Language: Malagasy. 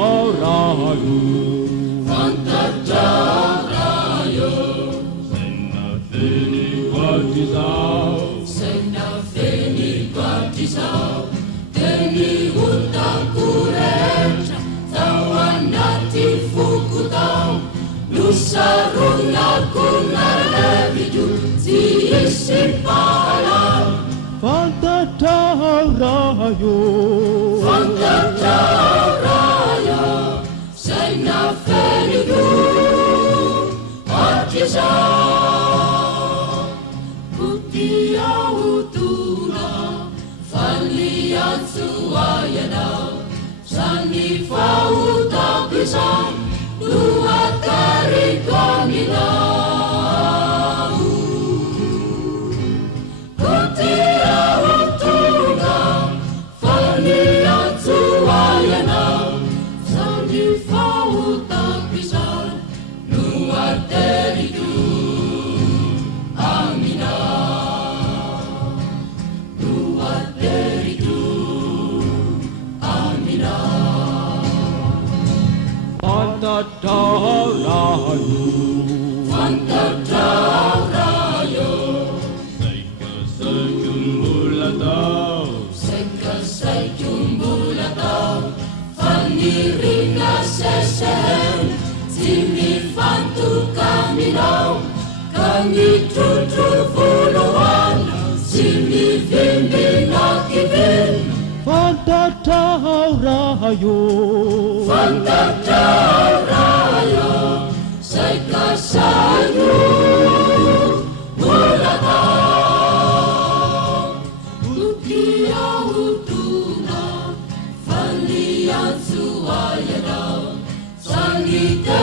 Fantadarayu, Fantadarayu, Senafini Guardisau, Senafini Guardisau, Teni Utakurecha, Tawanati Fukutau, Nusaruna Kunalevidu, Tiisipala, Fantadarayu, Fantadarayu, Senafini Guardisau, Putia Utuna, Falian Suayana, Sanifa Utapisang, Dua Karikamina. Putia Utuna, Falian Suayana, Sanifa Utapisang, Dua Teridu, Amina. Dua Teridu, Amina. Fantadarayu, Fantadarayu, Seka Sejumbulatau, Seka Sejumbulatau, Fanirina Sesen, Simi Fantu Kaminau, Kami Tutu Fuluan, Simi Vimbi Nakivin, Fantadarayu, Fantadarayu, Seka Sejumbulatau, Putia Utuna, Falian Suayana, Sangita